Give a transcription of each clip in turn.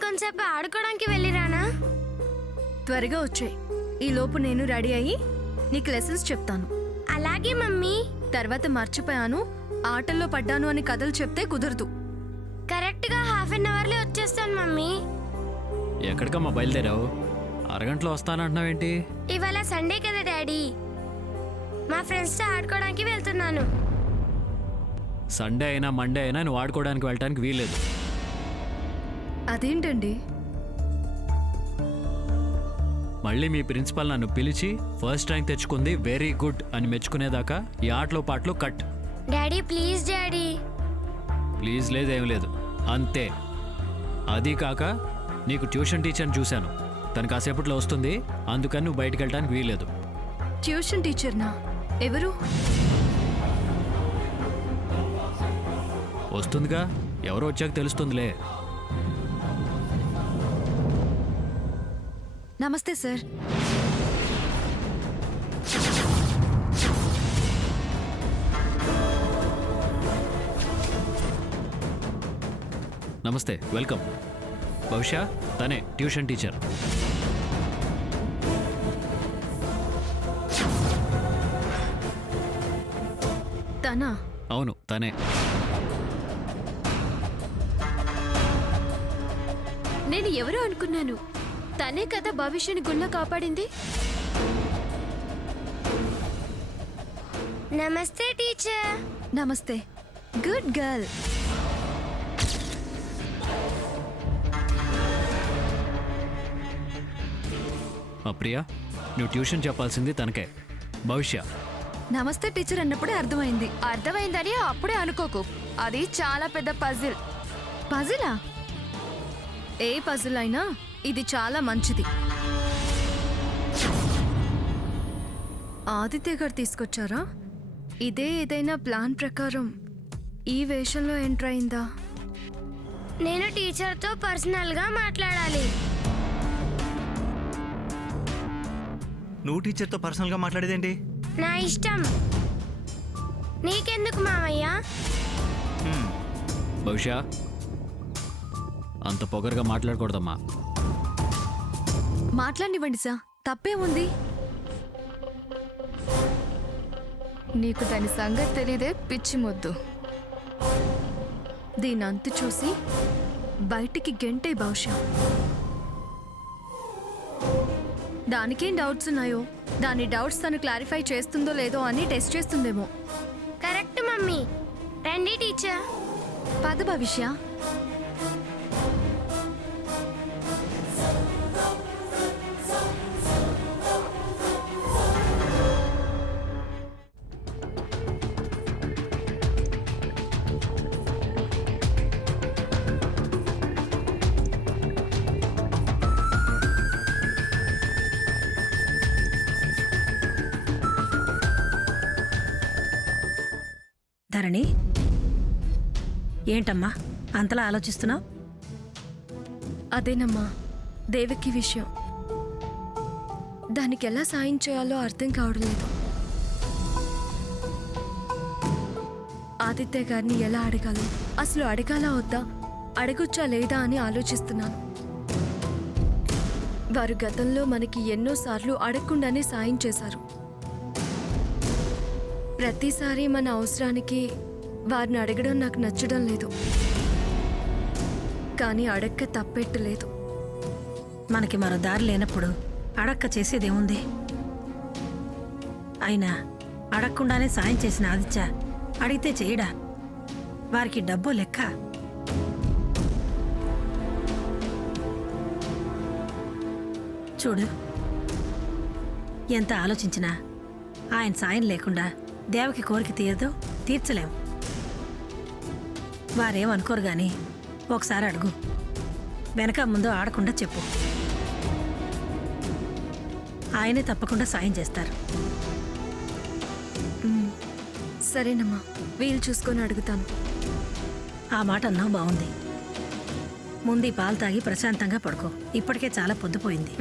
ఇంకొంచెంసేపు ఆడుకోవడానికి వెళ్ళిరానా? త్వరగా వచ్చాయి. ఈ లోపు నేను రెడీ అయ్యి నీకు లెసన్స్ చెప్తాను. అలాగే మమ్మీ. తర్వాత మర్చిపోయాను, ఆటల్లో పడ్డాను అని కథలు చెప్తే కుదరదు. కరెక్ట్గా హాఫ్ అన్ అవర్లో వచ్చేస్తాను మమ్మీ. ఎక్కడికమ్మా బయలుదేరావు? అరగంటలో వస్తానంటున్నావేంటి? ఇవాళ సండే కదా డాడీ, మా ఫ్రెండ్స్తో ఆడుకోవడానికి వెళ్తున్నాను. సండే అయినా మండే అయినా నువ్వు ఆడుకోవడానికి వెళ్ళడానికి వీల్లేదు. అదేంటండి? మళ్ళీ మీ ప్రిన్సిపల్ నన్ను పిలిచి ఫస్ట్ ర్యాంక్ తెచ్చుకుంది వెరీ గుడ్ అని మెచ్చుకునేదాకా ఈ ఆటలో పాటలు cut. Daddy please daddy. Please లేదేం లేదు, అంతే. అది కాక నీకు ట్యూషన్ టీచర్ని చూశాను, తను కాసేపట్లో వస్తుంది, అందుకని నువ్వు బయటికి వెళ్ళడానికి వీల్లేదు. ట్యూషన్ టీచర్నా? ఎవరు? వస్తుందిగా, ఎవరో వచ్చాక తెలుస్తుందిలే. నమస్తే సార్. నమస్తే, వెల్కమ్. బహుశా తనే ట్యూషన్ టీచర్. తనా? అవును, తనే. నేను ఎవరో అనుకున్నాను, తనే కదా భవిష్యని గుళ్ళ కాపాడింది. నమస్తే టీచర్. నమస్తే. Good girl. ప్రియా, నువ్వు ట్యూషన్ చెప్పాల్సింది తనకే, భవిష్య. నమస్తే టీచర్ అన్నప్పుడే అర్థమైంది. అర్థమైందని అప్పుడే అనుకోకు, అది చాలా పెద్ద పజిల్. పజిలా? ఏ పజిల్ అయినా ఇది చాలా మంచిది. ఆదిత్య గారు తీసుకొచ్చారా? ఇదే ఏదైనా ప్లాన్ ప్రకారం ఈ వేషంలో ఎంటర్ అయిందా? నేను టీచర్తో పర్సనల్గా మాట్లాడాలి. నువ్వు టీచర్తో పర్సనల్గా మాట్లాడేదేంటి? నా ఇష్టం. నీకెందుకు మామయ్య? భవిష్య, అంత పొగరుగా మాట్లాడకూడదమ్మా. మాట్లాడివ్వండి సార్, తప్పేముంది? నీకు దాని సంగతి తెలియదే పిచ్చి మొద్దు. దీని అంతు చూసి బయటికి గెంటే భవిష్య. దానికేం డౌట్స్ ఉన్నాయో, దాని డౌట్స్ తను క్లారిఫై చేస్తుందో లేదో అని టెస్ట్ చేస్తుందేమో. Correct mummy. రండి టీచర్. పద భవిష్య. ధరణి, ఏంటమ్మా అంతలా ఆలోచిస్తున్నావు? అదేనమ్మా దేవకి విషయం. దానికి ఎలా సాయం చేయాలో అర్థం కావడం లేదు. ఆదిత్య గారిని ఎలా అడగాలో, అసలు అడగాలా వద్దా, అడగొచ్చా లేదా అని ఆలోచిస్తున్నాను. వారు గతంలో మనకి ఎన్నోసార్లు అడగకుండానే సాయం చేశారు. ప్రతిసారి మన అవసరానికి వారిని అడగడం నాకు నచ్చడం లేదు. కానీ అడక్క తప్పెట్టలేదు. మనకి మరో దారి లేనప్పుడు అడక్క చేసేదేముంది? అయినా అడగకుండానే సాయం చేసిన ఆదిత్య అడిగితే చేయడా? వారికి డబ్బు లెక్క. చూడు, ఎంత ఆలోచించినా ఆయన సాయం లేకుండా దేవకి కోరిక తీర్చలేం. వారేమనుకోరు గాని ఒకసారి అడుగు, వెనక ముందు ఆడకుండా చెప్పు. ఆయనే తప్పకుండా సాయం చేస్తారు. సరేనమ్మా, వీలు చూసుకొని అడుగుతాను. ఆ మాట అన్నావు, బాగుంది. ముందు ఈ పాలు తాగి ప్రశాంతంగా పడుకో. ఇప్పటికే చాలా పొద్దుపోయింది.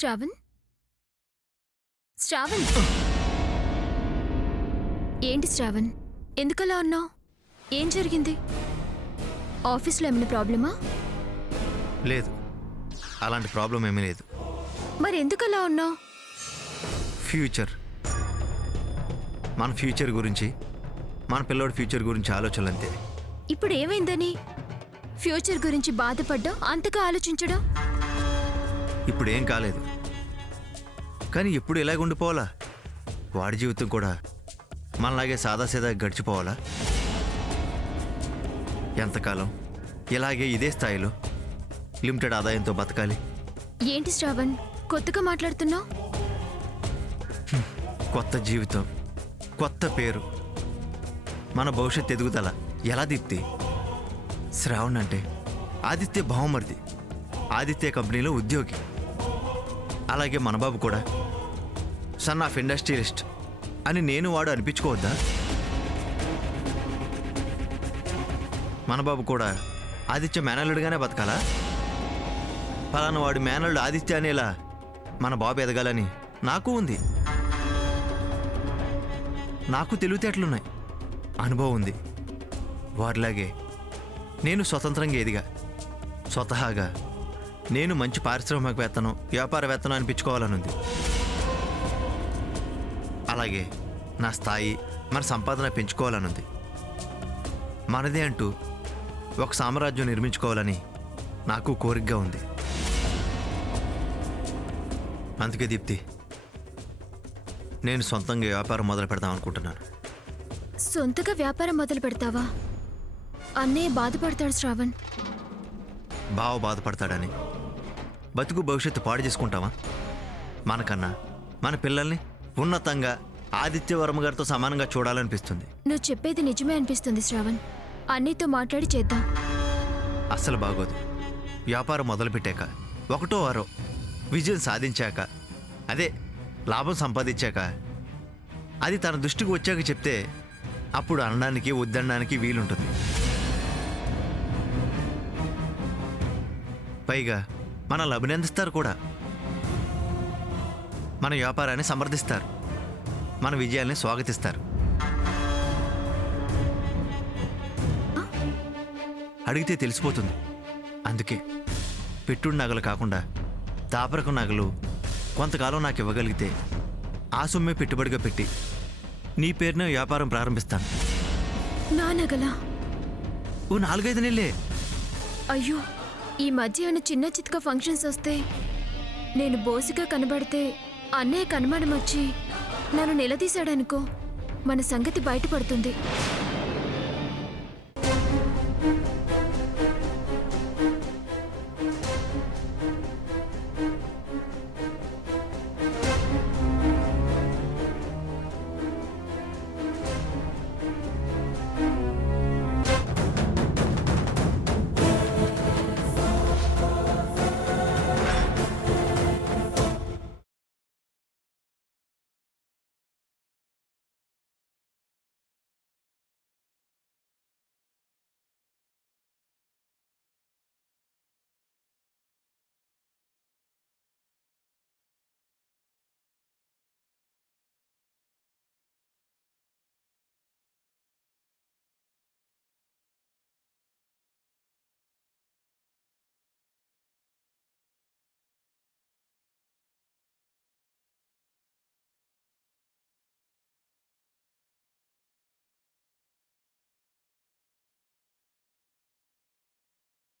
శ్రావణ్ శ్రావణ్ ఏంటి శ్రావణ్ ఎందుకలా ఉన్నావు? ఏం జరిగింది? ఆఫీస్లో ఏమైనా ప్రాబ్లమా? లేదు, అలాంటి ప్రాబ్లం ఏమీ లేదు. మరి ఎందుకలా ఉన్నావు? ఫ్యూచర్, మన ఫ్యూచర్ గురించి, మన పిల్లోడి ఫ్యూచర్ గురించి ఆలోచనలు అంతే. ఇప్పుడు ఏమైందని ఫ్యూచర్ గురించి బాధపడ్డా అంతగా ఆలోచించడం? ఇప్పుడు ఏం కాలేదు, కానీ ఎప్పుడు ఇలాగ ఉండిపోవాలా? వాడి జీవితం కూడా మనలాగే సాదాసీదా గడిచిపోవాలా? ఎంతకాలం ఇలాగే ఇదే స్థాయిలో లిమిటెడ్ ఆదాయంతో బతకాలి? ఏంటి శ్రావణ్ కొత్తగా మాట్లాడుతున్నావు? కొత్త జీవితం, కొత్త పేరు, మన భవిష్యత్ ఎదుగుదల ఎలా దీప్తి? శ్రావణ్ అంటే ఆదిత్య బహుమర్ది, ఆదిత్య కంపెనీలో ఉద్యోగి. అలాగే మన బాబు కూడా సన్ ఆఫ్ ఇండస్ట్రియలిస్ట్ అని నేను వాడు అనిపించుకోవద్దా? మన బాబు కూడా ఆదిత్య మేనల్లుడిగానే బతకాలా? పలానా వాడి మేనల్లుడు ఆదిత్య అనేలా మన బాబు ఎదగాలని నాకు ఉంది. నాకు తెలివితేటలున్నాయి, అనుభవం ఉంది. వారిలాగే నేను స్వతంత్రంగా ఎదిగా, స్వతహాగా నేను మంచి పారిశ్రామికవేత్తను, వ్యాపారవేత్తను అనిపించుకోవాలనుంది. అలాగే నా స్థాయి, మన సంపాదన పెంచుకోవాలనుంది. మనదే అంటూ ఒక సామ్రాజ్యం నిర్మించుకోవాలని నాకు కోరికగా ఉంది. అందుకే దీప్తి, నేను సొంతంగా వ్యాపారం మొదలు పెడదాం అనుకుంటున్నాను. సొంతగా వ్యాపారం మొదలు పెడతావా? అన్నయ్య బాధపడతాడు శ్రావణ్. బావ బాధపడతాడని బతుకు భవిష్యత్తు పాడు చేసుకుంటామా? మనకన్నా మన పిల్లల్ని ఉన్నతంగా ఆదిత్యవర్మ గారితో సమానంగా చూడాలనిపిస్తుంది. నువ్వు చెప్పేది నిజమే అనిపిస్తుంది శ్రావణ్. అన్నయ్యతో మాట్లాడి చేద్దాం. అస్సలు బాగోదు. వ్యాపారం మొదలుపెట్టాక ఒకటో వారో విజయం సాధించాక, అదే లాభం సంపాదించాక, అది తన దృష్టికి వచ్చాక చెప్తే అప్పుడు అనడానికి వద్దనడానికి వీలుంటుంది. పైగా మనల్ని అభినందిస్తారు కూడా, మన వ్యాపారాన్ని సమర్థిస్తారు, మన విజయాల్ని స్వాగతిస్తారు. అడిగితే తెలిసిపోతుంది. అందుకే పెట్టుడు నగలు కాకుండా దాపరకం నగలు కొంతకాలం నాకు ఇవ్వగలిగితే ఆ సొమ్మే పెట్టుబడిగా పెట్టి నీ పేరున వ్యాపారం ప్రారంభిస్తాను. నా నగలా? ఓ 4-5 నెలలే. అయ్యో, ఈ మధ్య ఏమైనా చిన్న చిత్క ఫంక్షన్స్ వస్తే, నేను బోసిగా కనబడితే అన్నయ్య కనుమడం వచ్చి నన్ను నిలదీశాడనుకో, మన సంగతి బయటపడుతుంది.